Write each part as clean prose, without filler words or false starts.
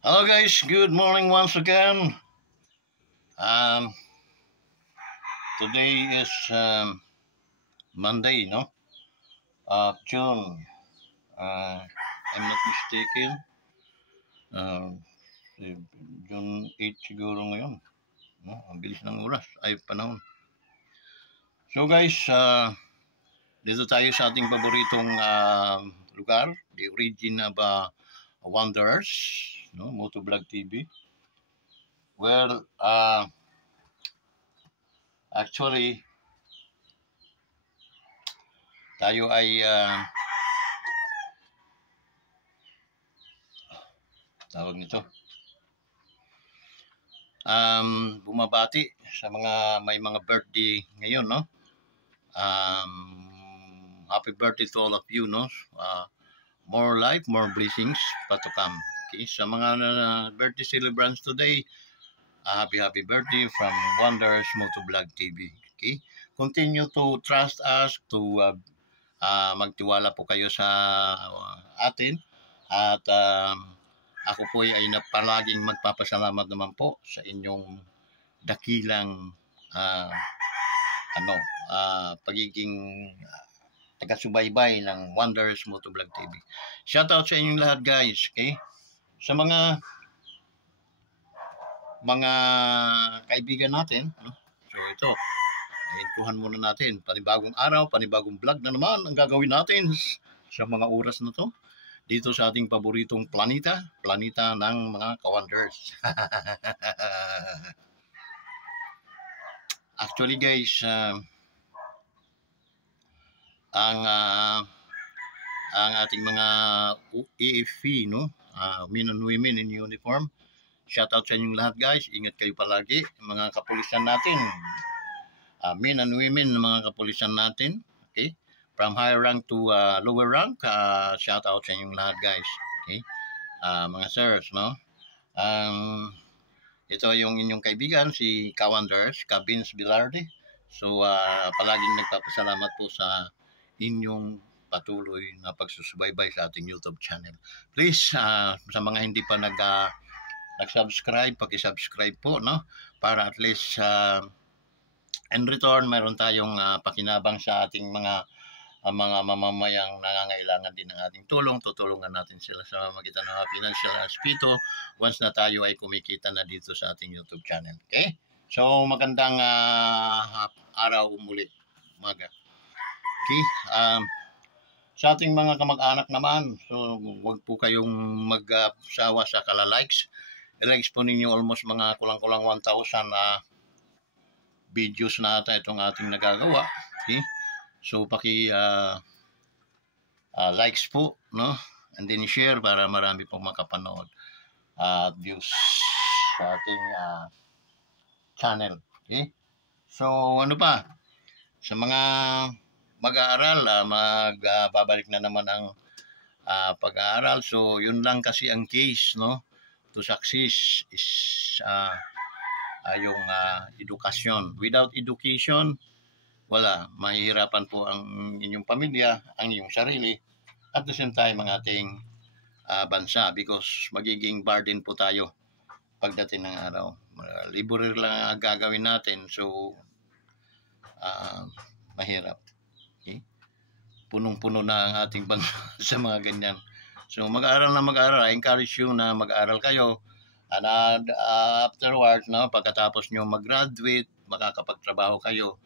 Hello guys, good morning once again. Um, Today is Monday, no? June. I'm not mistaken. Uh, June 8 siguro ngayon. No? Ang bilis ng oras, ay panahon. So guys, dito tayo sa ating paboritong lugar, the origin of Wanderers, no? Motovlog TV. Well, actually, tayo ay tawag nito bumabati sa mga may mga birthday ngayon, no? Happy birthday to all of you, no? More life, more blessings pa to come. Okay, sa mga birthday celebrants today, happy birthday from Wonders Motovlog TV. Okay, continue to trust us, to magtiwala po kayo sa atin, at ako po ay palaging magpapasalamat naman po sa inyong dakilang pagiging taga-subaybay ng Wonders Motovlog TV. Shoutout sa inyong lahat guys, okay? Sa mga kaibigan natin, no? So ito, intuhan muna natin, panibagong araw, panibagong vlog na naman ang gagawin natin sa mga oras na to dito sa ating paboritong planeta ng mga ka-wonders. Actually guys, ang ating mga AFP, no? Men and women in uniform, shout out sa inyong lahat guys, ingat kayo palagi, mga kapulisan natin, men and women, mga kapulisan natin, okay? From higher rank to lower rank, shout out sa inyong lahat guys, okay? Mga sirs, no? Ito yung inyong kaibigan, si Kawanders, Vince Bilarde. So, palaging nagpapasalamat po sa inyong patuloy na pagsusubaybay sa ating YouTube channel. Please, sa mga hindi pa nag-subscribe, paki-subscribe po, no? Para at least in return, mayroon tayong pakinabang sa ating mga mamamayang nangangailangan din ng ating tulong. Tutulungan natin sila sa magitan ng financial aspito once na tayo ay kumikita na dito sa ating YouTube channel. Okay? So, magandang araw muli, umaga. Okay? Sa ating mga kamag-anak naman, so huwag po kayong magsawa sa kalalikes. I-likes po ninyo almost mga kulang-kulang 1,000 videos na ata itong ating nagagawa. Okay? So likes po, no? And then share para marami pong makapanood at views sa ating channel. Okay? So ano pa? Sa mga mag-aaral, magbabalik na naman ang pag-aaral. So yun lang kasi ang case, no? To success is yung edukasyon. Without education, wala, mahihirapan po ang inyong pamilya, ang inyong sarili, at the same time ang ating bansa, because magiging burden po tayo pagdating ng araw. Libre lang ang gagawin natin, so mahirap. Okay? Punong-puno na ang ating bansa sa mga ganyan. So mag-aaral na mag-aaral. I encourage you na mag-aaral kayo. And afterwards, no, pagkatapos nyo mag-graduate, makakapagtrabaho kayo.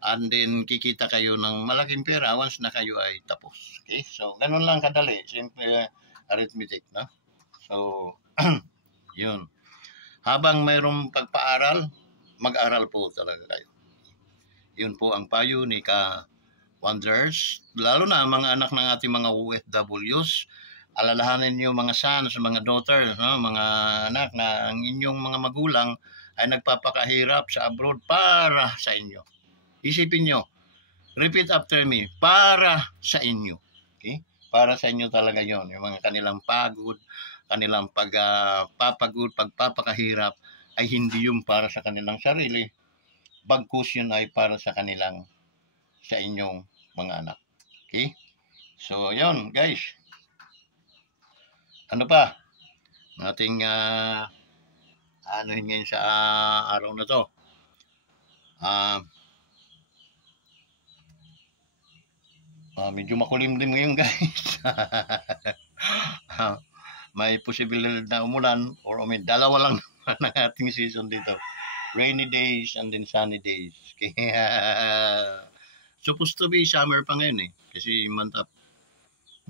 And then kikita kayo ng malaking pera once na kayo ay tapos. Okay? So ganun lang kadali. Simple arithmetic, no? So yun. Habang mayroong pagpaaral, mag-aral po talaga kayo. Yun po ang payo ni Wonders, lalo na ang mga anak ng ating mga OFWs. Alalahanin niyo mga sons, mga daughters, no? Mga anak na ang inyong mga magulang ay nagpapakahirap sa abroad para sa inyo. Isipin nyo, repeat after me, para sa inyo. Okay? Para sa inyo talaga yon. Yung mga kanilang pagod, kanilang pagpapagod, pagpapakahirap ay hindi yung para sa kanilang sarili. Bagkus yun ay para sa inyong mga anak. Okay? So, yun, guys. Ano pa? ating ano ngayon sa araw na to. Medyo makulimlim ngayon guys. May posibilidad na umulan or dalawa lang naman ang ating season dito. Rainy days and then sunny days. Kaya supposed to be summer pa ngayon eh. Kasi month of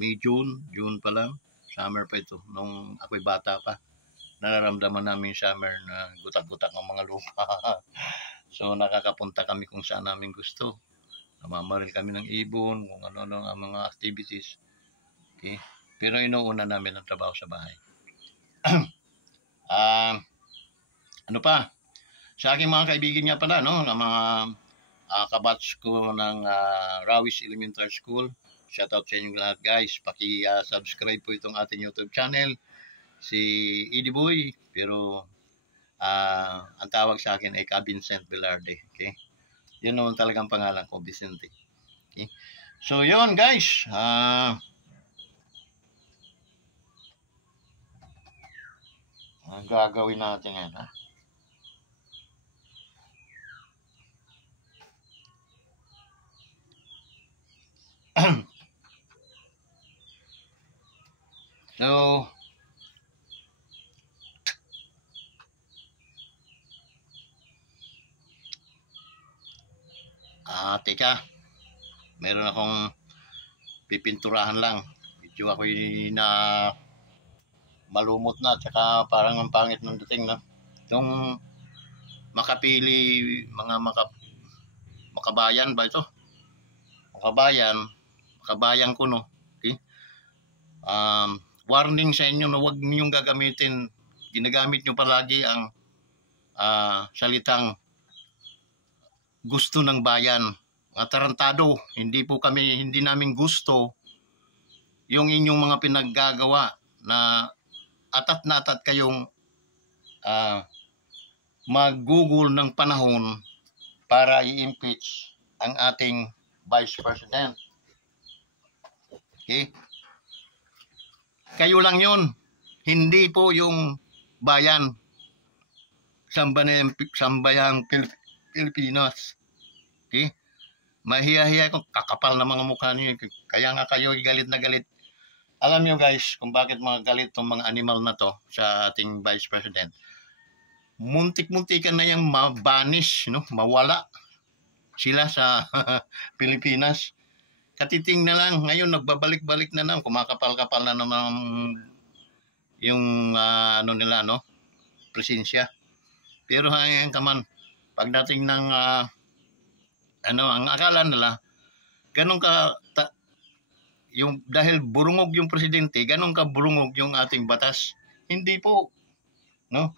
May, June pa lang. Summer pa ito. Nung ako'y bata pa, nararamdaman namin summer na gutak-gutak ng mga lupa. So nakakapunta kami kung saan namin gusto. Namamaril kami ng ibon, kung ano-ano ang mga activities. Okay? Pero inuuna namin ang trabaho sa bahay. Ano pa? Sa aking mga kaibigan nga pala, no? Ng mga kabatch ko ng Rawis Elementary School. Shoutout sa inyong lahat guys. Paki-subscribe po itong ating YouTube channel. Si Edie Boy. Pero ang tawag sa akin ay Ka Vincent Velarde. Okay? Yun naman talagang pangalan ko, Vicente. Okay? So yun guys. Ang gagawin natin yan, ha? So, teka. Meron akong pipinturahan lang. Medyo ako'y na malumot na, tsaka parang ang pangit ng dating, no? Itong makapili, mga makabayan ba ito? Makabayan ko, no? Okay? Warning sa inyo na huwag niyong gagamitin, ginagamit nyo palagi ang salitang gusto ng bayan. Tarantado, hindi namin gusto yung inyong mga pinaggagawa na atat kayong maggugol ng panahon para i-impeach ang ating Vice President. Okay? Kayo lang yun. Hindi po yung bayan. Sambayang Pilipinas. Okay? Mahiya-hiya kung kakapal na mga mukha niyo. Kaya nga kayo galit na galit. Alam niyo guys kung bakit mga galit ng mga animal na to sa ating Vice President. Muntik-muntikan na yung mabanish, no? Mawala sila sa Pilipinas. Katiting na lang, ngayon nagbabalik-balik na lang, kumakapal-kapal na naman yung ano nila, no? Presensya. Pero hanggang kaman, pagdating ng ang akala nila, ganun ka, yung, dahil burungog yung presidente, ganun ka burungog yung ating batas. Hindi po, no?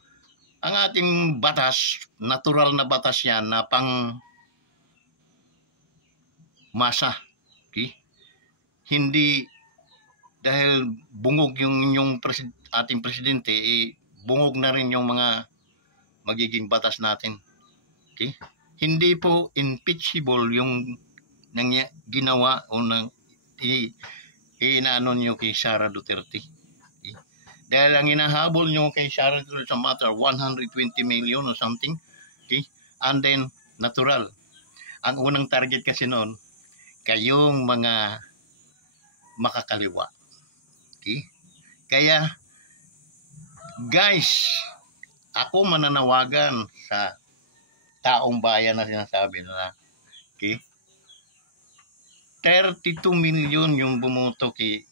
Ang ating batas, natural na batas yan na pang masa. Okay? Hindi dahil bungog yung ating presidente, bungog na rin yung mga magiging batas natin. Okay? Hindi po impeachable yung ginawa o inaano nyo kay Sara Duterte. Okay? Dahil ang inahabol nyo kay Sara Duterte sa matter 120 million or something. Okay? And then, natural. Ang unang target kasi noon, kayong mga makakaliwa. Okay? Kaya, guys, ako mananawagan sa taong bayan na sinasabi nila. Okay? 32 million yung bumoto kay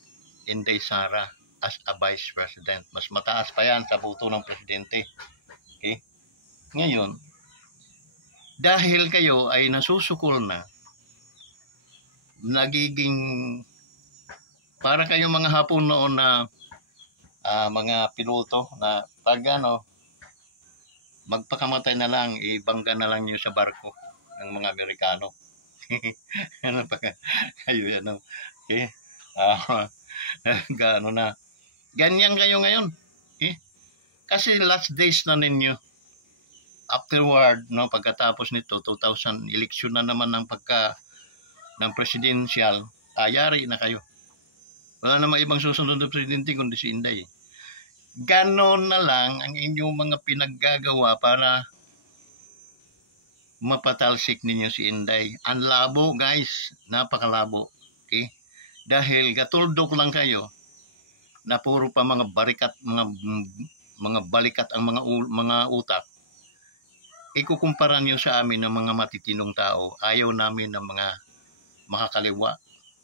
Inday Sara as a Vice President. Mas mataas pa yan sa boto ng Presidente. Okay? Ngayon, dahil kayo ay nasusukol na, nagiging para kayong mga Hapon noon na mga piloto na pag magpakamatay na lang, ibangga na lang niyo sa barko ng mga Amerikano. Ano pa kayo okay? Gaano na. Ganyan kayo ngayon. Okay? Kasi last days na ninyo. Afterward, no, pagkatapos nito 2000 election na naman ng presidential, yari na kayo. Wala namang ibang susunod na presidente kundi si Inday. ganon na lang ang inyong mga pinaggagawa para mapatalsik ninyo si Inday. Ang labo, guys. Napakalabo. Okay? Dahil gatuldok lang kayo na puro pa mga barikat, mga balikat ang mga utak. Ikukumpara nyo sa amin ng mga matitinong tao. Ayaw namin ng mga makakaliwa.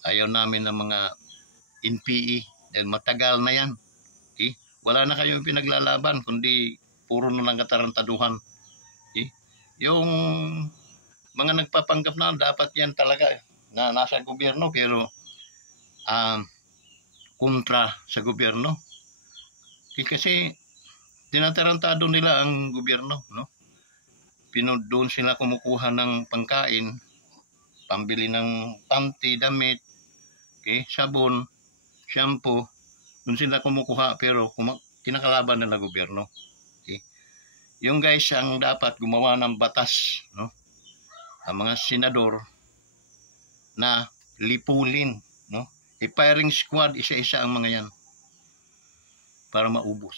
Ayaw namin ng mga NPE. Dahil matagal na yan. Okay? Wala na kayong pinaglalaban, kundi puro na lang katarantaduhan. Okay? Yung mga nagpapanggap na dapat yan talaga na nasa gobyerno pero kontra sa gobyerno. Kasi tinatarantado nila ang gobyerno, no? Doon sila kumukuha ng pangkain, pambili ng panty, damit, okay, sabon, shampoo, doon sila kumukuha pero kinakalaban na ng gobyerno. Okay? Yung guys ang dapat gumawa ng batas, no? Ang mga senador na lipulin, no? I-firing squad, isa-isa ang mga yan para maubos.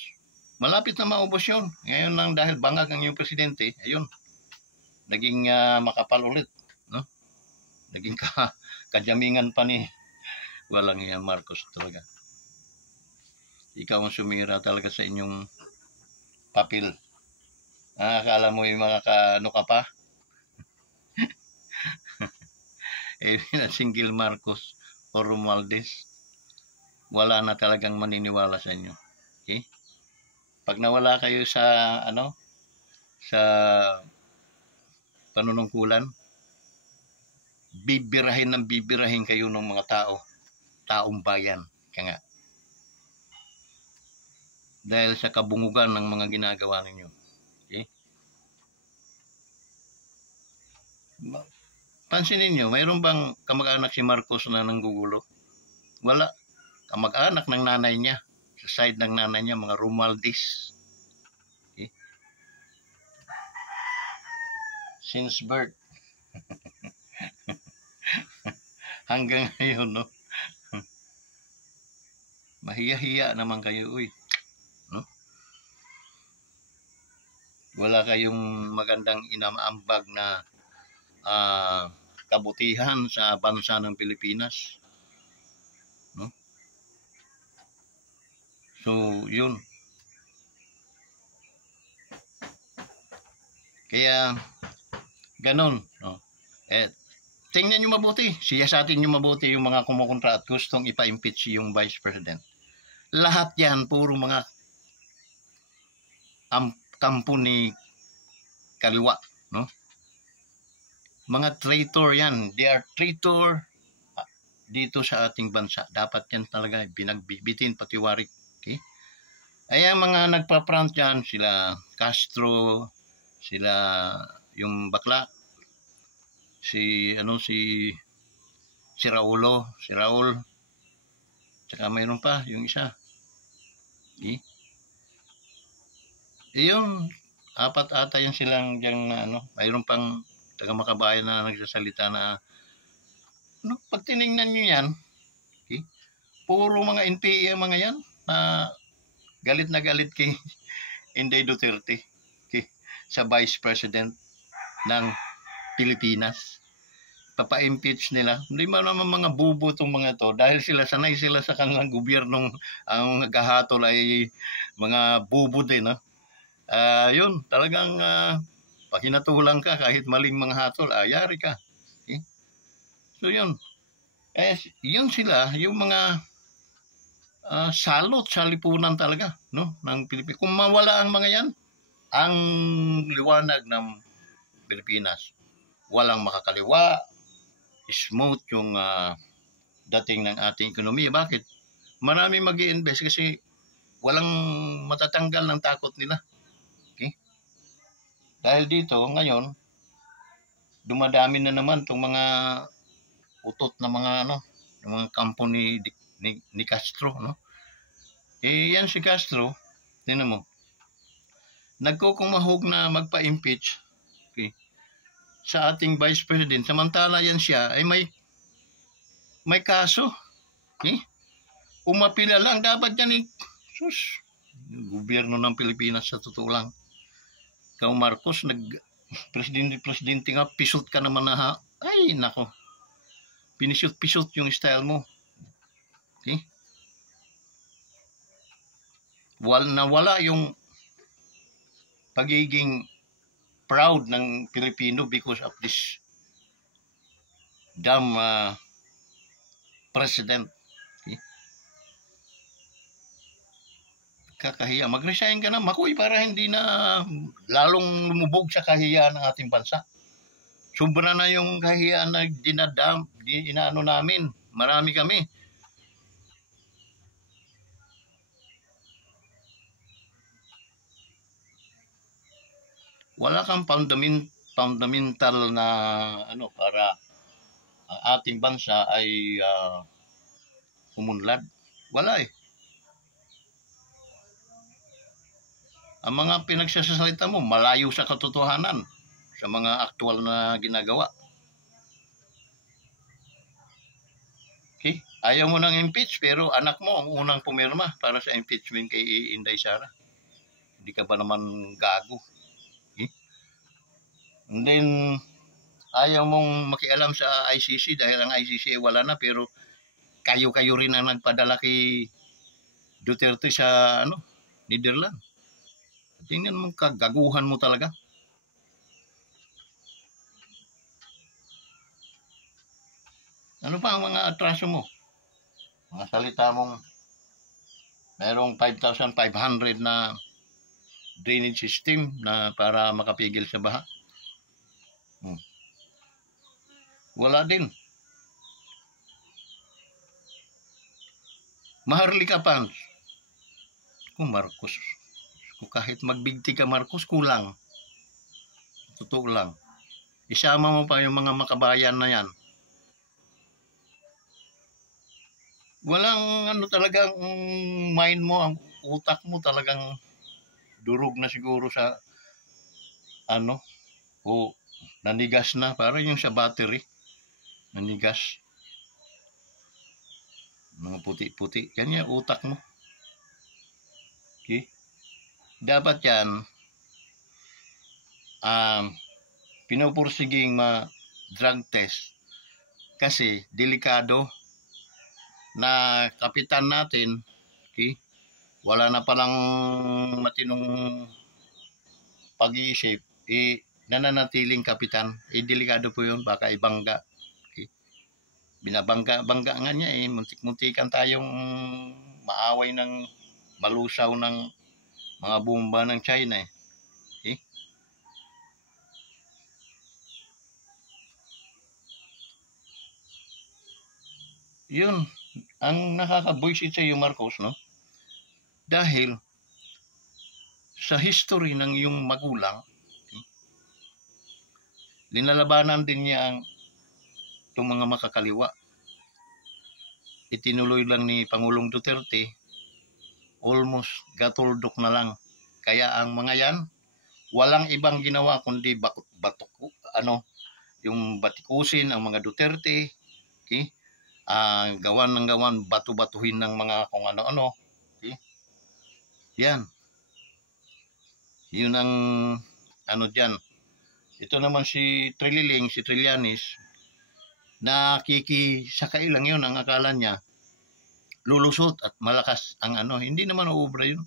Malapit na maubos yun. Ngayon lang dahil bangag ang yung presidente, ayun, naging makapal ulit, no? Naging kajamingan pa ni walang yan Marcos talaga. Ikaw ang sumira talaga sa inyong papel. Akala mo yung mga ano ka pa? Single Marcos o Romualdez, wala na talagang maniniwala sa inyo. Okay? Pag nawala kayo sa sa panunungkulan, bibirahin kayo ng mga taong bayan. Kaya nga, dahil sa kabungugan ng mga ginagawa ninyo. Okay? Pansinin nyo, mayroon bang kamag-anak si Marcos na nanggugulo? Wala. Kamag-anak ng nanay niya. Sa side ng nanay niya, mga Romualdez. Okay? Since birth. Hanggang ngayon, no? Mahiya-hiya naman kayo, uy. No? Wala kayong magandang inamaambag na kabutihan sa bansa ng Pilipinas. No? So, yun. Kaya, ganun. No? Tingnan nyo mabuti. Siyasatin nyo mabuti yung mga kumukontra at gustong ipa-impeach yung Vice President. Lahat yan, puro mga kampo ni kaliwa. No? Mga traitor yan. They are traitor dito sa ating bansa. Dapat yan talaga binagbibitin, patiwarik. Okay? Ay ang mga nagpa-front yan, sila Castro, sila yung bakla, si Raul, tsaka mayroon pa yung isa. Okay? Yung apat ata yan silang diyang mayroon pang taga Makabayan na nagsasalita na pag tinignan nyo yan, okay, puro mga NPA mga yan na galit na galit kay Inday Duterte, okay, sa Vice President ng Pilipinas. Papa-impeach nila. Hindi mo naman mga bubo itong mga to dahil sanay sila sa kanilang gobyernong ang naghahatol ay mga bubo din. Yun, talagang pag hinatulang ka kahit maling mga hatol, yari ka. Okay? So yun. Yun sila, yung mga salot sa lipunan talaga, no, ng Pilipinas. Kung mawala ang mga yan, ang liwanag ng Pilipinas, walang makakaliwa, smooth yung dating ng ating ekonomiya. Bakit? Marami mag-i-invest kasi walang matatanggal ng takot nila. Okay? Dahil dito, ngayon, dumadami na naman itong mga utot na mga yung mga kampo ni Castro, no? Yan si Castro, tinan mo, nagkukumahog na magpa-impeach, okay, sa ating Vice President. Samantala yan siya ay may kaso. Okay? Umapila lang dapat yan Gobyerno ng Pilipinas sa totoo lang. Ikaw Marcos, presidente nga, pisot ka naman na ha. Ay, nako. Pinisot-pisot yung style mo. Okay? Nawala yung pagiging proud ng Pilipino because of this damn president. Okay? Kakahiya. Mag-resign ka na, Makoy, para hindi na lalong lumubog sa kahiya ng ating bansa. Sobra na yung kahiya na inaano namin. Marami kami. Wala kang fundamental na ano para ang ating bansa ay umunlad. Wala eh. Ang mga pinagsasalita mo malayo sa katotohanan sa mga aktual na ginagawa. Okay? Ayaw mo ng impeach pero anak mo ang unang pumirma para sa impeachment kay Inday Sara. Hindi ka ba naman gago? Okay? And then ayaw mong makialam sa ICC dahil ang ICC wala na pero kayo rin ang nagpadala kay Duterte sa Netherlands. Tingnan mo kagaguhan mo talaga. Ano pa ang mga atraso mo? Mga salita mong mayroong 5,500 na drainage system na para makapigil sa baha. Wala din. Maharlika Pans. Kung Marcos, kung kahit magbigti ka Marcos, kulang. Totoo lang. Isama mo pa yung mga makabayan na yan. Walang talagang mind mo, ang utak mo talagang durog na siguro sa nanigas na, parang yung sa battery. Nanigas. Mga puti-puti. Yan yung utak mo. Okay? Dapat yan pinupursiging drug test kasi delikado na kapitan natin, okay? Wala na palang matinong pag-iisip, nananatiling kapitan, delikado po yun, baka ibangga. Okay? Binabangga nga niya, muntik-muntikan tayong maaway ng malusaw ng mga bomba ng China. Okay? Yun ang nakaka-buisit sa iyo Marcos, no? Dahil sa history ng iyong magulang, linalabanan din niya itong mga makakaliwa. Itinuloy lang ni Pangulong Duterte, almost gatuldok na lang. Kaya ang mga yan, walang ibang ginawa kundi yung batikusin ang mga Duterte, okay? Gawan ng gawan, batu-batuhin ng mga kung ano-ano. Okay? Yan. Yun ang dyan. Ito naman si Trillanes, nakikisakay lang yun, ang akala niya, lulusot at malakas ang hindi naman uubra yun.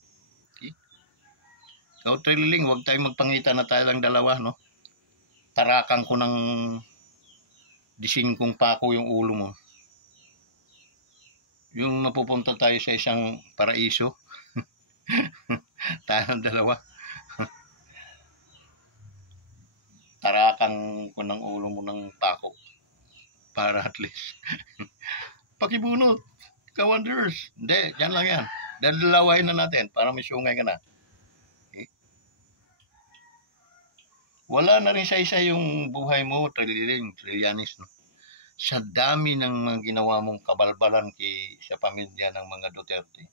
Okay? So, Trillanes, huwag tayong magpangita na tayo lang dalawa, no? Tarakan ko ng dising kong pako yung ulo mo. Yung mapupunta tayo sa isang paraiso. Tayong dalawa. Tarakan ko ng ulo mo ng pako. Para at least. Pakibunot. Ka-wonders. Hindi, yan lang yan. Dadalawain na natin para may sungay ka na. Okay? Wala na rin sa isa yung buhay mo, Trillanes, no? Sa dami ng mga ginawa mong kabalbalan sa pamilya ng mga Duterte.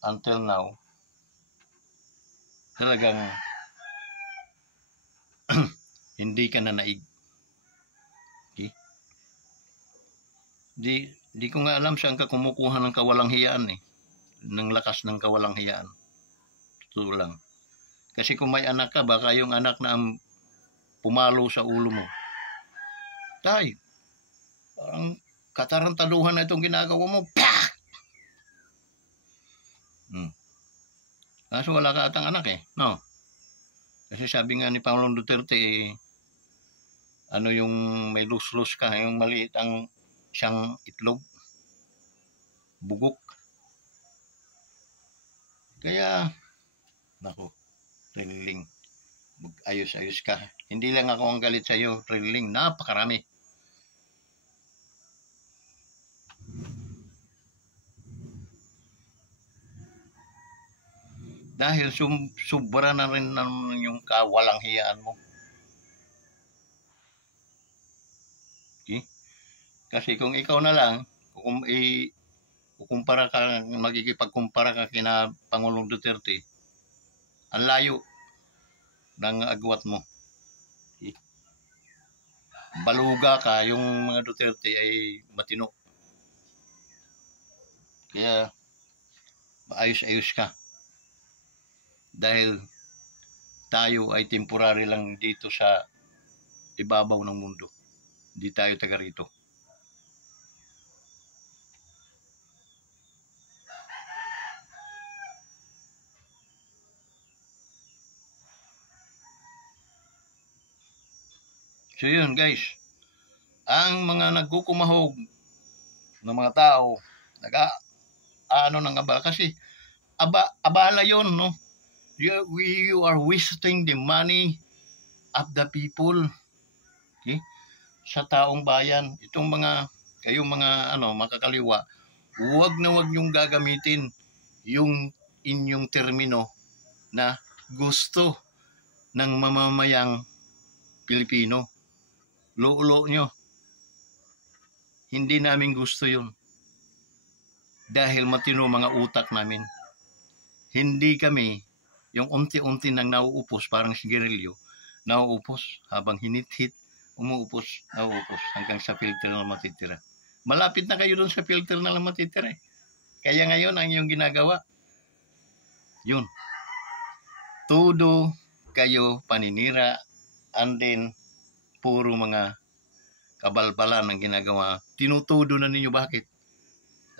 Until now, talagang hindi ka na naig. Okay? Di ko nga alam saan ka kumukuha ng kawalang hiyaan eh. ng lakas ng kawalang hiyaan. Totoo lang. Kasi kung may anak ka, baka yung anak na ang pumalo sa ulo mo. Tay, parang katarantaduhan na itong ginagawa mo. Pah! Kaso wala ka atang anak eh, no? Kasi sabi nga ni Pangulong Duterte, ano yung may lus-lus ka, yung maliit ang siyang itlog, bugok. Kaya, naku, Riling, ayos-ayos ka. Hindi lang ako ang galit sa'yo, Riling, napakarami. Dahil sobra na rin naman yung kawalang hiyaan mo. Okay? Kasi kung ikaw na lang, kung kukumpara ka, magkikipagkumpara ka kina Pangulong Duterte, ang layo ng agwat mo. Okay? Baluga ka, yung mga Duterte ay matino. Kaya, maayos-ayos ka. Dahil tayo ay temporary lang dito sa ibabaw ng mundo. Hindi tayo taga rito. So yun guys, ang mga nagkukumahog ng mga tao, ano nang aba, kasi abala yun, no? You are wasting the money of the people, okay? Sa taong bayan. Itong kayong mga makakaliwa, huwag na huwag niyong gagamitin yung inyong termino na gusto ng mamamayang Pilipino. Lolo nyo. Hindi namin gusto yun. Dahil matino mga utak namin. Hindi kami yung unti-unti nang nauupos, parang sigarilyo, nauupos habang hinit-hit, umuupos, nauupos hanggang sa filter na matitira. Malapit na kayo doon sa filter na lang matitira. Kaya ngayon ang iyong ginagawa, yun. Todo kayo paninira, and then puro mga kabalbalan ang ginagawa. Tinutudo na ninyo, bakit?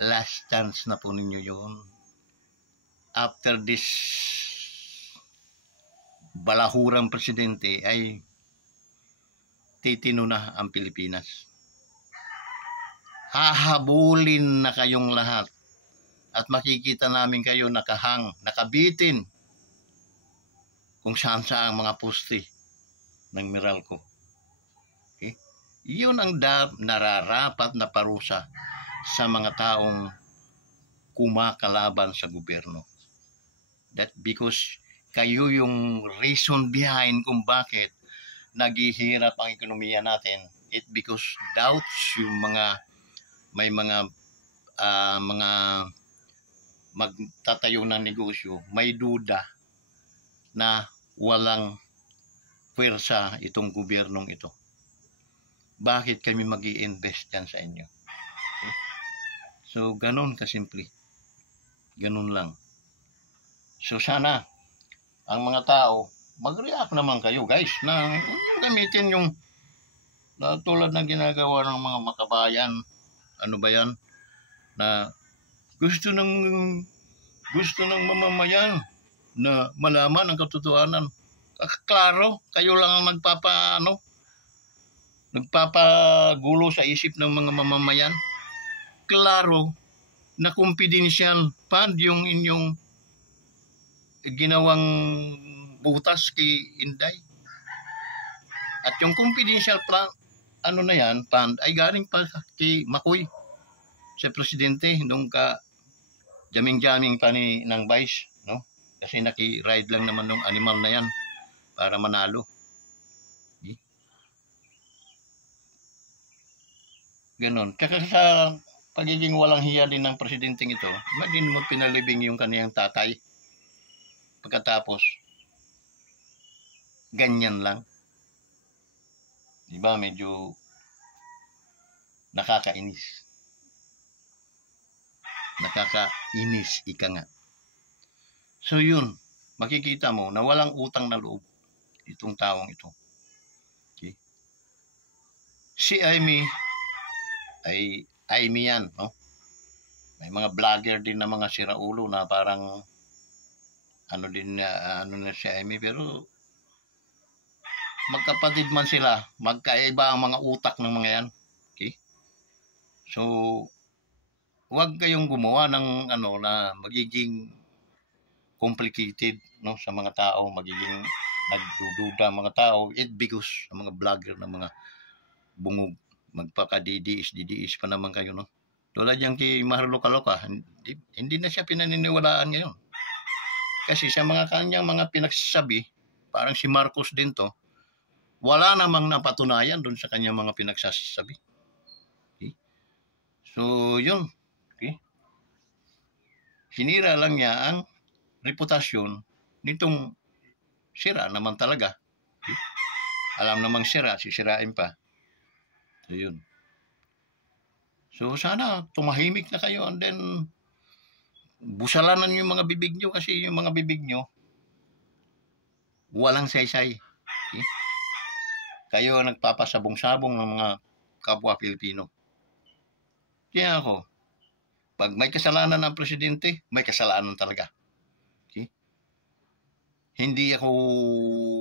Last chance na po ninyo yun. After this balahurang presidente ay titino na ang Pilipinas. Hahabulin na kayong lahat at makikita namin kayo nakabitin kung saan sa mga poste ng Meralco. Okay? Iyon ang nararapat na parusa sa mga taong kumakalaban sa gobyerno. That because kayo yung reason behind kung bakit naghihirap ang ekonomiya natin. It because doubts yung may mga magtatayo ng negosyo, may duda na walang pwersa itong gobyernong ito. Bakit kami mag-i-invest yan sa inyo? Okay? So, ganun kasimple. Ganun lang. So, sana ang mga tao, mag-react naman kayo guys na huwag gamitin yung tulad ng ginagawa ng mga makabayan, ano ba yan, na gusto ng mamamayan na malaman ang katotohanan. Klaro, kayo lang ang nagpapagulo sa isip ng mga mamamayan. Klaro na confidential fund yung inyong ginawang butas kay Inday. At yung confidential plan, fund ay galing pa kay Makoy, sa presidente, nung jaming-jaming pa ng vice, no? Kasi naki-ride lang naman ng animal na yan para manalo. Okay? Ganon. Kaya sa pagiging walang hiya din ng presidenteng ito, imagine mo pinalibing yung kaniyang tatay. Pagkatapos, ganyan lang. Diba, medyo nakakainis. Nakakainis, ika nga. So yun, makikita mo na walang utang na loob itong taong ito. Okay? Si Amy ay Amy yan, no? May mga vlogger din na mga siraulo na parang ano na si Amy, pero magkapatid man sila, magkaiba ang mga utak ng mga yan. Okay? So, huwag kayong gumawa ng ano na magiging complicated, no, sa mga tao, magiging nagdududa mga tao, because sa mga vlogger na mga bungog, magpaka-DDS pa naman kayo, no. Tulad yan kay Mahalo Kaloka, hindi na siya pinaniniwalaan ngayon. Kasi sa mga kanyang mga pinagsasabi, parang si Marcos din to, wala namang napatunayan doon sa kanyang mga pinagsasabi. Okay? So, yun. Okay? Sinira lang niya ang reputasyon nitong sira naman talaga. Okay? Alam namang sira, sisirain pa. So, yun. So, sana tumahimik na kayo and then busalanan yung mga bibig nyo kasi yung mga bibig nyo walang saysay. Okay? Kayo ang nagpapasabong-sabong ng mga kapwa Pilipino. Kaya ako, pag may kasalanan ng presidente, may kasalanan talaga. Okay? Hindi ako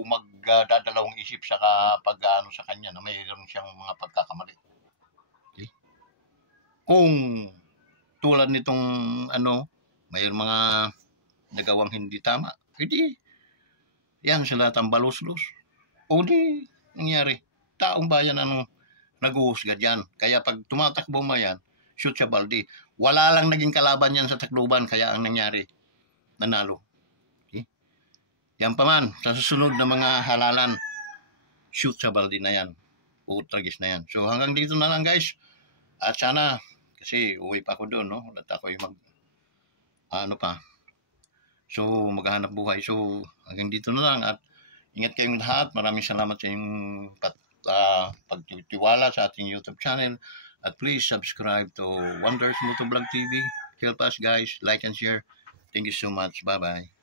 magdadalawang isip sa pag-ano sa kanya na mayroon siyang mga pagkakamali. Okay? Kung tulad nitong ano, mayroon mga nagawang hindi tama, hindi yan sila tambalos-los. O di nangyari, taong bayan ang nag-uusga dyan. Kaya pag tumatakbo mo yan, shoot sa balde. Wala lang naging kalaban yan sa takluban, kaya ang nangyari, nanalo. Okay? Yan pa man, sa susunod na mga halalan, shoot sa balde na yan. Tragis na yan. So hanggang dito na lang guys. At sana, kasi uwi pa ako doon, no? At ako yung So maghahanap buhay. So hanggang dito na lang at ingat kayong lahat. Maraming salamat sa inyong pagtitiwala sa ating YouTube channel. At please subscribe to Wonders Motovlog TV. Help us guys, like and share. Thank you so much. Bye-bye.